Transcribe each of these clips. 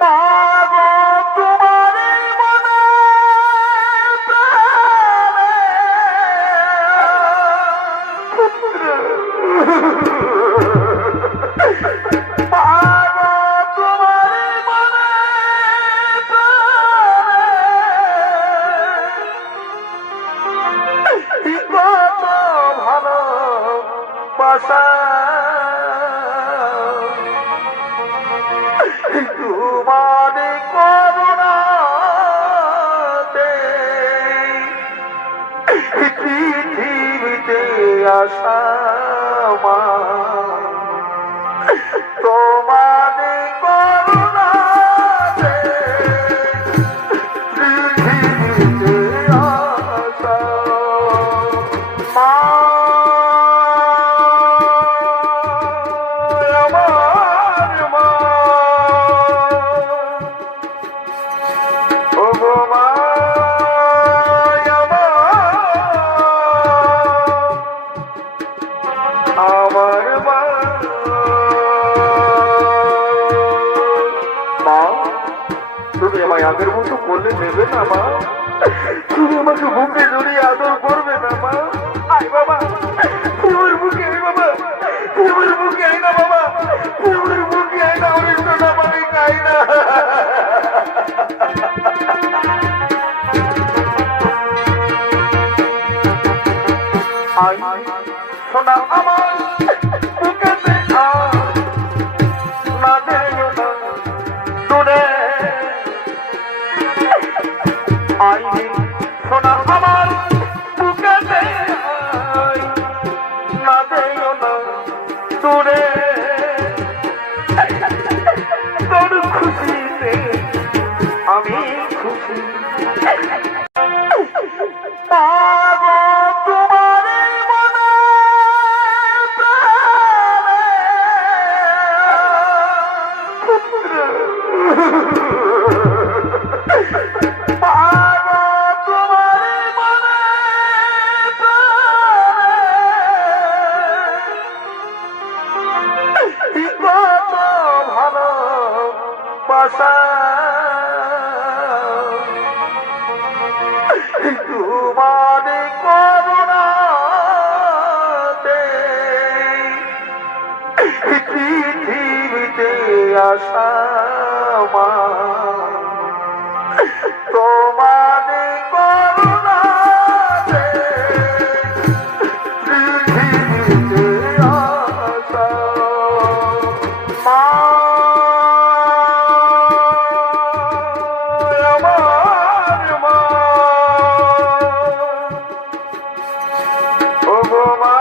পাবো তোমারে মনে প্রাণে। পাবো তোমারে মনে প্রাণে। কত ভালোবাসা তোমারে করুণাতে পৃথিবীতে আসা তোমারে করুণাতে পৃথিবীতে আসা মা তুমি আমায় আগের মতো বললে নেবে না মা? তুমি আমাকে বুকে জড়িয়ে আদর করবে না মা? আয় বাবা, তোমার বুকে আয় বাবা, তোমার বুকে আয় না বাবা, তোমার বুকে আয় না, অনেক সোনা মানে খাই না। আয় সোনা আমার বুকেতে না দেও না দূরে। আইনি সোনা আমার বুকেতে না দেও না দূরে। তোর খুশিতে আমি খুশি। পাবো তোমারে মনে প্রাণে। পাবো তোমারে মনে প্রাণে। কত ভালোবাসা তোমারে করুণাতে পৃথিবীতে আসা তোমারে করুণাতে পৃথিবীতে আসা মা আমার মা। ও গো মা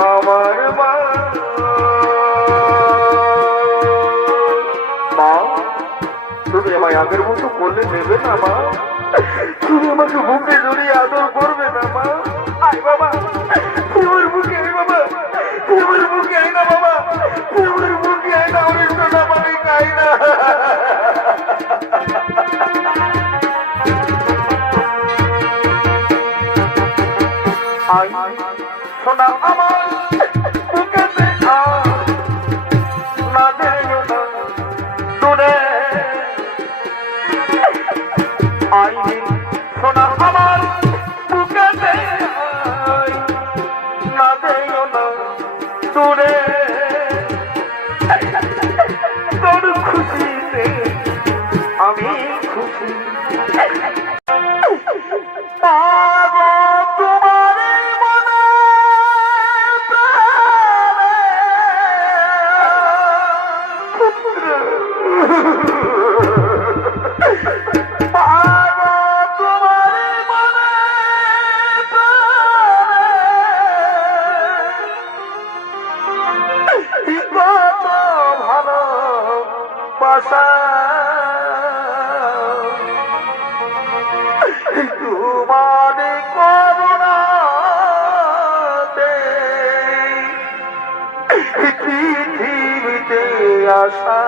আমার মা। মা তুমি আমায় আগের মতো বললে নেবে না মা? তুমি আমাকে বুকে জড়িয়ে আদর করবে না মা? আয় বাবা, তোমার বুকে আয় বাবা, তোমার বুকে আয় না বাবা, তোমার বুকে আয় না, অনেক সোনা মানে খাই না। আয় সোনা আমার বুকেতে না দেও না দূরে। আইনি সোনা আমার বুকেতে না দেও না দূরে। তোর খুশিতে আমি খুশি। পাবো তোমারে মনে প্রাণে। পাবো তোমারে মনে প্রাণে। কত ভালোবাসা তোমারে করুণাতে পৃথিবীতে আসা